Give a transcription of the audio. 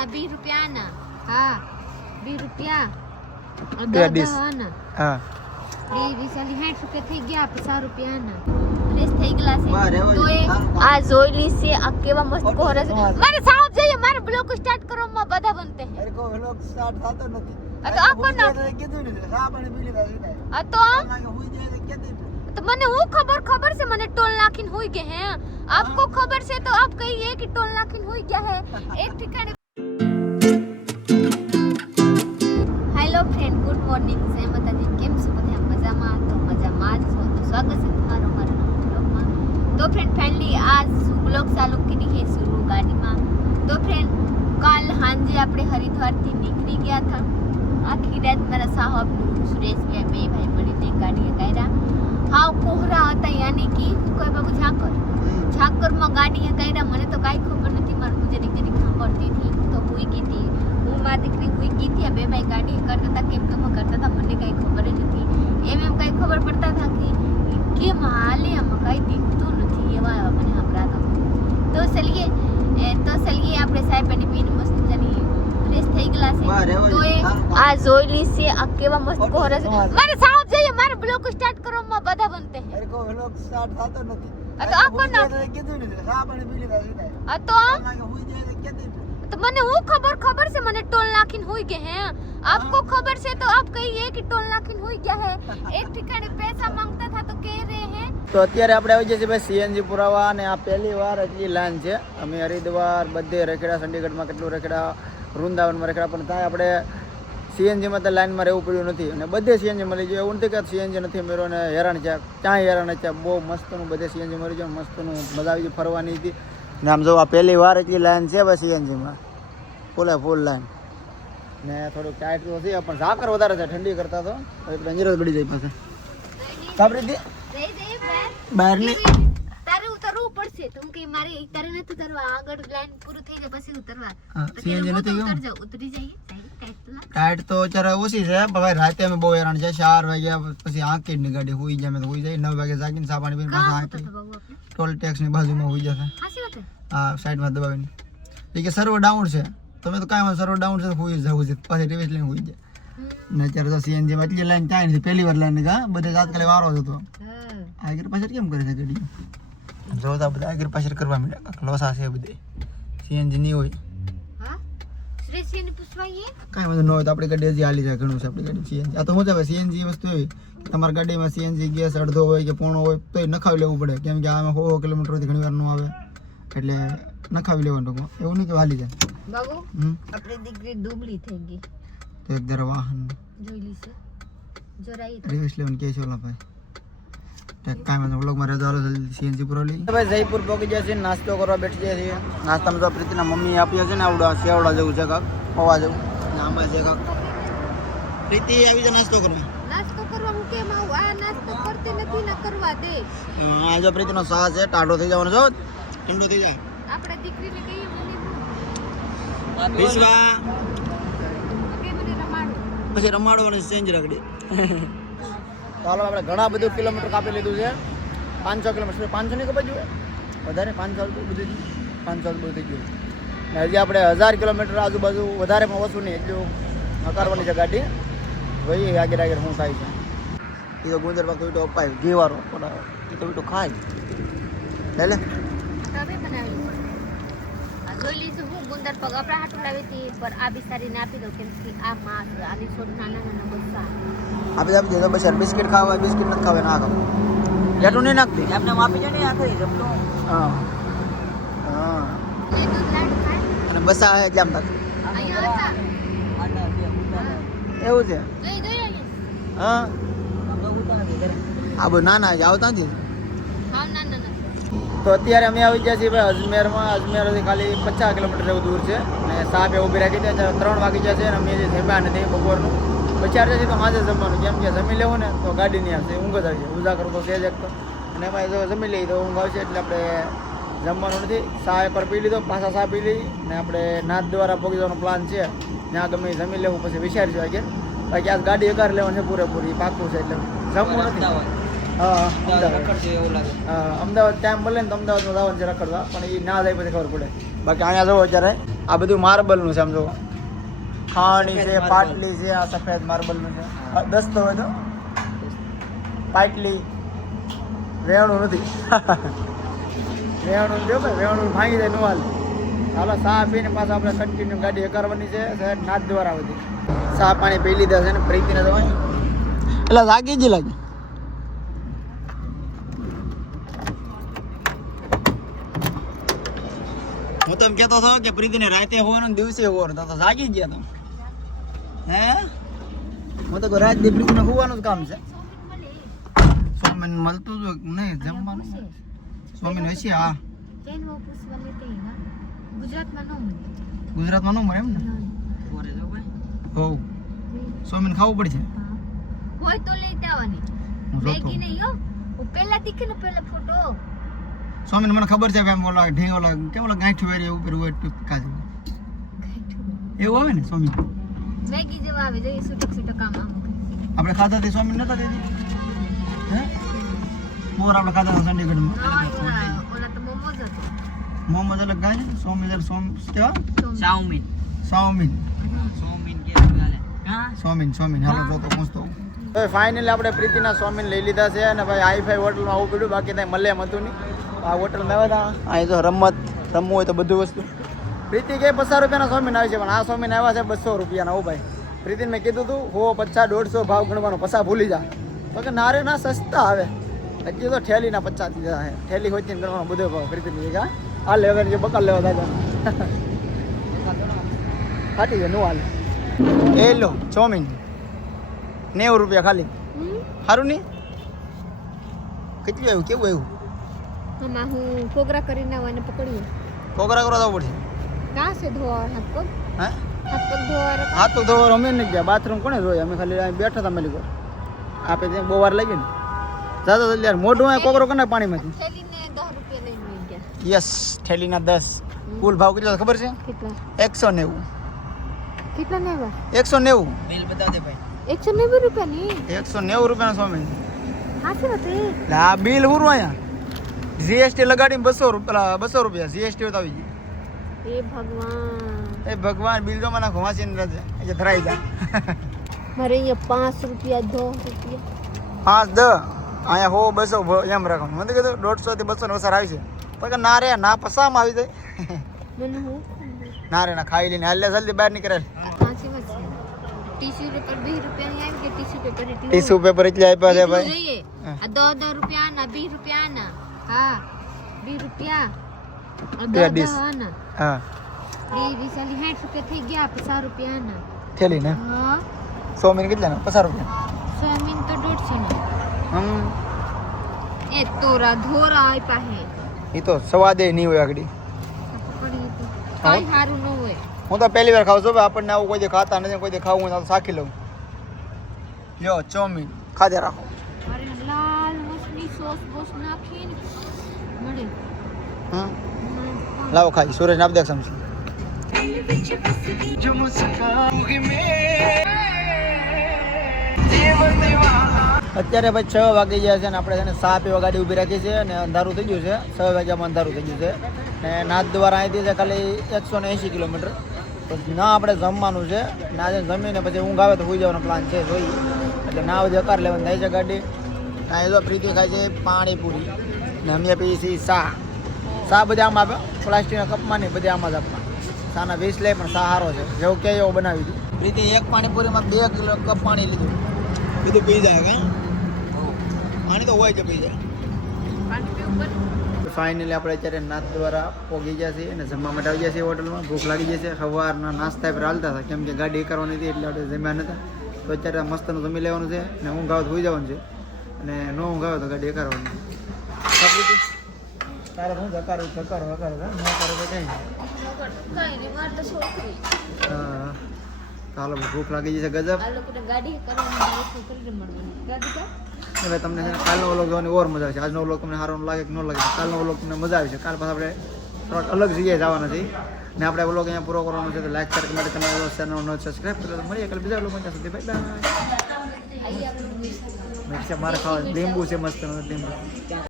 ₹20 ના. હા, ₹20. હા. ₹60 થઈ ગયા, ₹50 ના. ફ્રેશ થઈ ગલા છે. તો આ જોઈ લીસે આ કેવા મસ્ત કોહરે છે. મારે સાહેબ જઈએ, મારે બ્લોગ સ્ટાર્ટ કરવામાં બધા બનતે હે. અરે કો વ્લોગ સ્ટાર્ટ થતો નથી. આ તો આપણ ના કીધું ને સા પાણી પી લીધા સીધા. આ તો હુઈ જાય તો કીધું. तो मैंने वो खबर से मैंने टोल नाखिन हुई गए हैं. आपको खबर से तो आप कहिए कि टोल नाखिन हुई क्या है एक ठिकाने. Hello friend, good morning. जय माताजी. કેમ છો બધા? મજામાં? તો મજામાં જ છો. તો સ્વાગત છે તમારું મારા બ્લોગમાં. તો ફ્રેન્ડ ફાઇનલી આજ બ્લોગ ચાલુ કરી છે સુરુ ગાડીમાં. તો ફ્રેન્ડ કાલ સાંજે આપણે હરિદ્વારથી નીકળી ગયા હતા. આખી રાત મારા સાહેબ સુરેશભાઈ બે ભાઈ મળીને ગાડીએ કાઢ્યા. हाउ कोहरा હતા यानी कि કોઈ બાબુ ઝાકરમાં ગાડીએ કાઢ્યા. મને તો કાંઈ ખબર નથી, મારું જરીક સાંભળતી હતી તો હુઈ ગઈ હતી. હું મારી દીકરી હુઈ ગઈ હતી. બે ભાઈ ગાડી કરતા હતા, કેમ કરતા હતા મને કાંઈ ખબર જ નથી. એમ કાંઈ ખબર પડતા હતા કે કેમ હાલે આમાં કાંઈ દીખતું નથી, એવા મને સંભળાતા. તો ચલીએ આપણે સાહેબ પાણી પીને મસ્ત મજાની ફ્રેશ થઈ ગયેલા છે. તો આ જોઈ લીસે આ કેવા મસ્ત કોહરે છે. મારે સાહેબ જઈએ, મારે બ્લોગ સ્ટાર્ટ કરવામાં બધા બનતે હે. અરે કો વ્લોગ સ્ટાર્ટ થતો નથી. આ તો આપણ ના કીધું ને સા પાણી પી લીધા સીધા. આ તો હુઈ જાય તો કીધું. तो मैंने वो खबर से मैंने टोल नाखिन हुई गए हैं. आपको खबर से तो आप कहिए कि टोल नाखिन हुई क्या है एक ठिकाने पैसा मांगता था तो कह रहे हैं. તો અત્યારે આપણે આવી જઈએ ભાઈ સીએનજી પુરાવા, અને આ પહેલી વાર એટલી લાઈન છે. અમે હરિદ્વાર બધે રખેડા, ચંડીગઢમાં કેટલું રખેડા, વૃંદાવનમાં રખેડા, પણ ત્યાં આપણે સીએનજીમાં તો લાઈનમાં રહેવું પડ્યું નથી. અને બધે સીએનજી મળી ગયું. એવું નથી કે સીએનજી નથી મેળવ્યો ને હેરાન છે, ક્યાંય હેરાન છે. બહુ મસ્તનું બધે સીએનજી મળી ગયું, મસ્તનું મજા આવી ગઈ ફરવાની હતી. ને આમ જો આ પહેલી વાર એટલી લાઈન છે બસ સીએનજીમાં, ફૂલ લાઈન. ને થોડુંક ટાઈટ તો છે, પણ ઝાકર વધારે છે ઠંડી કરતા તો ડેન્જરસ પડી જાય પાસે. સાંભળી બહારની તારે ઉતરવું પડશે. તું કે મારે તારે નથી ઉતરવા, આગળ લાઈન પૂરું થઈ જાય પછી ઉતરવા. સીએનજી નથી ગયું, ઉતરી જઈએ. ટાઈટ તો અત્યારે ઓછી છે. ભાઈ રાતે અમે બહુ હેરાન છે. 4 વાગ્યા પછી આંકી ગાડી હુઈ જાય, અમે તો હુઈ જાય. 9 વાગે જાગીને ચા પાણી પીને પાછા આંકી ટોલ ટેક્સ ની બાજુમાં હુઈ જશે. હા, સાઈડમાં દબાવીને એ કે સર્વર ડાઉન છે. તમે તો કાંઈ સર્વર ડાઉન છે, હુઈ જવું છે, પાછી રિવેસ લઈને હુઈ જાય. ને અત્યારે તો સીએનજી માં એટલી લાઈન ક્યાંય નથી, પહેલી વાર લાઈન કા બધે આજકાલ વારો જ હતો. આગળ પાછળ કેમ કરે છે ગાડી? જોતા બધા આગળ પાછળ કરવા માંડ્યા. લોસા છે બધે, સીએનજી નહીં હોય. કાંઈ વાંધો ન હોય તો આપણી ગાડી હજી હાલી જાય, ઘણું છે આપણી ગાડી સીએનજી. આ તો શું છે સીએનજી વસ્તુ એવી કે તમારી ગાડીમાં સીએનજી ગેસ અડધો હોય કે પોણો હોય તો નખાવી લેવું પડે, કેમ કે આમાં 100 કિલોમીટરથી ઘણી વાર ન આવે, એટલે નખાવી લેવાનું. એવું નહીં કે હાલી જાય. બાબુ આપણી દીકરી દુબળી થઈ ગઈ તો એક દર વાહન જોઈ લીશે જોરાઈ રિવર્સ લેવન કે છે ઓલા ભાઈ. કાંઈ વાંધો વ્લોગમાં રહેજો. હાલો સીએનજી પૂરો લઈ ભાઈ જયપુર પહોંચી ગયા છીએ, નાસ્તો કરવા બેઠી ગયા છીએ. નાસ્તામાં તો પ્રીતિના મમ્મી આપીએ છે ને આવડા સેવડા જેવું છે કાક, પૌવા જેવું આંબા છે કાક. પ્રીતિ આવી જાય નાસ્તો કરવા. નાસ્તો કરવા હું કેમ આવું? આ નાસ્તો કરતી નથી, ના કરવા દે. આ જો પ્રીતિનો સાહ છે, ટાઢો થઈ જવાનો છો, ઠંડો થઈ જાય. આપણે દીકરીને કહીએ મમ્મી વિશ્વા કે મને રમાડો, પછી રમાડો અને ચેન્જ રાખડી. ચાલો આપણે ઘણા બધું કિલોમીટર કાપી લીધું છે. 500 કિલોમીટર, 500 નહીં કપાઈ ગયું વધારે, 500 બધું 500 બધું થઈ ગયું. ને હજી આપણે 1000 કિલોમીટર આજુબાજુ વધારે પણ ઓછું નહીં એટલું હકારવાની છે ગાડી. જોઈએ આગળ શું થાય છે. એ તો ગુંદર પાક તો અપાય ઘી વાળો એ તો ખાય લે તમે બનાવી જોઈ લીધું. હું ગુંદર પગ આપણા હાટું લાવી હતી, પણ આ બિચારીને આપી દઉં, કેમ કે આ માં આની છોડ નાના બચ્ચા આપી દે. બસ બિસ્કિટ ખાવા, બિસ્કિટ નથી ખાવા ના ખાવ, જેટલું નહીં નાખતી એમને આપી જાય ને આ થઈ જમતો. હા હા, અને બસ આ એટલે આમ થાય એવું છે. હા આ બધું ના આવતા નથી. તો અત્યારે અમે આવી ગયા છીએ ભાઈ અજમેરમાં. અજમેરથી ખાલી 50 કિલોમીટર જેવું દૂર છે. અને સાહેબ ઊભી રાખી દે 3 વાગી જશે અને અમે જે જમ્યા નથી બપોરનું. પછી જશે તો સાંજે જમવાનું, કેમ કે જમી લેવું ને તો ગાડી નહીં આવશે, ઊંઘ જ આવશે. ઉજાગર તો છે જ એક તો, અને એમાં જો જમી લઈએ તો ઊંઘ આવશે, એટલે આપણે જમવાનું નથી. સા એકવાર પી લીધો, પાછા સા પી લઈ ને આપણે નાથ દ્વારા પહોંચી જવાનો પ્લાન છે. ત્યાં ગમે જમી લેવું, પછી વિચારીશું આગળ. બાકી આ ગાડી એકાર લેવાની છે પૂરેપૂરી, પાકું છે, એટલે જમવું નથી. હા અમદાવાદ ટાઈમ મળે ને તો અમદાવાદમાં જવાનું છે રખડવા, પણ એ ના જાય પછી ખબર પડે. બાકી અહીંયા જવો અત્યારે આ બધું માર્બલનું છે આમ જો ખાણી છે પાટલી છે આ સફેદ માર્બલનું છે દસ્તો હોય તો પાટલી વેણું નથી વેણું જો ભાઈ વેણું ભાંગી જાય નું હાલ ચાલો ચા પીને પાછા આપણે કન્ટિન્યુ ગાડી કરવાની છે નાથ દ્વારા બધી ચા પાણી પી લીધા છે ને પ્રીતિને તો એટલે લાગી જ લાગે હું તો એમ કહેતો હતો કે પ્રીતિને રાતે હોવાનું દિવસે હોવાનું તો જાગી જ ગયા તમે હે હું તો રાત દી પ્રીતિને હોવાનું જ કામ છે સોમીન મળતું જ નહીં જમવાનું સોમીન હશે હા ગુજરાતમાં ન મળે એમ ને હો સોમીન ખાવું પડશે હોય તો લઈ આવવાની મેગી નહીં હો પેલા તીખે ને પેલા ફોટો સ્વામી મને ખબર છે એમ ઓલા ઢેંગ ઓલા કેમ ઓલા ગાંઠું વેરી ઉપર હોય કાજુ એવું આવે ને સ્વામી મેગી જેવા આવે જોઈએ સુટક સુટક કામ આપણે ખાધા તે સ્વામી નતા દેતી હે મોર આપણે ખાધા હતા ચંડીગઢમાં ઓલા તો મોમોજ હતો મોમોજ અલગ ગાય સ્વામી કેવા ચાઉમીન ચાઉમીન કે સ્વામીન હાલો જો તો પૂછતો હવે ફાઇનલી આપણે પ્રીતિના સ્વામીન લઈ લીધા છે અને ભાઈ હાઈ-ફાઈ હોટલમાં આવું પડ્યું બાકી ત્યાં મળે એમ હતું નહીં આ હોટલમાં આવ્યા હતા અહીં જો રમવું હોય તો બધું વસ્તુ પ્રીતિ કે 50 રૂપિયાના સ્વામીન આવે છે પણ આ સ્વામીન આવ્યા છે 200 રૂપિયાના હો ભાઈ પ્રીતિને મેં કીધું હતું 50 150 ભાવ ગણવાનો પસા ભૂલી જા તો કે નારે ના સસ્તા આવે હજી તો ઠેલીના 50 દીધા છે ઠેલી હોય ગણવાનો બધો ભાવ પ્રીતિને કા આ લેવા જે બકાલ લેવા દાદા ફાટી ગયો નું હાલ એ લો ચોમીન 90 રૂપિયા ખાલી સારું નહીં કેટલું આવ્યું કેવું આવ્યું આમાં હું કોગરા કરીને આવવાને પકડ્યું કોગરા કરવા જવું પડશે કાં છે ધોવા હાથ પગ હે હાથ પગ ધોવા હાથ તો ધોવા અમે નહીં ગયા બાથરૂમ કોને જોયા અમે ખાલી અહીં બેઠા હતા મેલી આપે ત્યાં બહુ વાર લાગી ને જાતો જલ્દી યાર મોઢું અહીં કોગરો કરે પાણીમાંથી થેલીને 10 રૂપિયા લઈને લઈ ગયા યસ થેલીના 10 કુલ ભાવ કેટલો ખબર છે કેટલા 190 કેટલા ને આવ્યા 190 બિલ બતા દે ભાઈ 190 રૂપિયા ની 190 રૂપિયાના સ્વામી હાથી વાત આ બિલ હુરું અહીંયા જીએસટી લગાડીને 200 રૂપિયા જીએસટી તો આવી ગઈ એ ભગવાન બિલ જો મને ઘુમાસીને રજે એ ધરાઈ જા મારે અહીંયા 5 રૂપિયા 2 રૂપિયા 5 10 અહીંયા હો 200 એમ રાખવાનું મને કીધું 150 થી 200 વસાર આવી છે પણ કે ના રે ના પસામાં આવી જાય મને હું ના રે ના ખાઈ લઈને હાલે જલ્દી બહાર નીકળે ટીશ્યુ પેપર 2 રૂપિયા ની આવી કે ટીશ્યુ પેપર એટલે આપ્યા છે ભાઈ આ 10 રૂપિયા ના 20 રૂપિયા ના હા 20 રૂપિયા હા એ વિશાલી 60 રૂપિયા થઈ ગયા 50 રૂપિયા ના થેલી ને હા 100 મિનિટ કેટલા ના 50 રૂપિયા સ્વામીન તો 150 ના એ તોરા ધોરા આપ્યા હે એ તો સવાદે નહીં હોય આગળ કાઈ સારું ન હોય હું તો પહેલી વાર ખાઉં છું ભાઈ આપણને આવું કોઈ દે ખાતા નથી કોઈ દે ખાવું હોય તો સાખી લઉં લ્યો ચોમીન ખાધે રાખો અરે લાલ મસની સોસ બોસ નાખીને મળે લાવો ખાઈ સુરેશ નાપ દેખ સમજી અત્યારે ભાઈ 6 વાગી ગયા છે ને આપણે છે ને ચા પીવા ગાડી ઊભી રાખી છે અને અંધારું થઈ ગયું છે 6 વાગ્યામાં અંધારું થઈ ગયું છે ને નાથ દ્વારા અહીંથી છે ખાલી 180 કિલોમીટર તો ના આપણે જમવાનું છે ના જમીને પછી ઊંઘ આવે તો સુઈ જવાનો પ્લાન છે જોઈએ એટલે ના બધી અકાર લેવાની થાય છે ગાડી ના એ તો પ્રીતિ ખાય છે પાણીપુરી ને અમે પીએ છીએ ચા બધા આમ આપે પ્લાસ્ટિકના કપમાં નહીં બધી આમાં જ આપવા ચાના 20 લે પણ ચા સારો છે જેવું કે એવો બનાવી દીધું પ્રીતિ એક પાણીપુરીમાં 2 કિલો કપ પાણી લીધું બધું પી જાય કે પાણી તો હોય છે પી જાય ફાઇનલી આપણે અત્યારે નાથ દ્વારા પોગી ગયા છીએ અને જમવા માટે આવી ગયા છીએ હોટલમાં ભૂખ લાગી જાય છે સવારના નાસ્તા પર હાલતા હતા કેમ કે ગાડી કરવાની હતી એટલે આપણે જમ્યા નહોતા તો અત્યારે મસ્તનું જમી લેવાનું છે ને ઊંઘ આવે તો હોઈ જવાનું છે અને ન ઊંઘ આવે તો ગાડી કરવાની તારે શું ધકારો ન કરે તો કંઈ હા ચાલો ભૂખ લાગી જશે ગજબ હવે તમને છે ને કાલનો વ્લોગ જોવાની ઓર મજા આવે છે આજનો વ્લોગ તમને સારો લાગે કે ન લાગે કાલનો વ્લોગ તમને મજા આવે છે કાલ પાછા આપણે થોડાક અલગ જગ્યાએ જવાના છીએ ને આપણે વ્લોગ અહીંયા પૂરો કરવાનો છે તો લાઈક શેર કમેન્ટ ચેનલ ચેનલનો સબસ્ક્રાઈબ કરો મળીએ કાલે બીજા વ્લોગ ત્યાં સુધી બાય બાય મારે ખાવા લીંબુ છે મસ્ત લીંબુ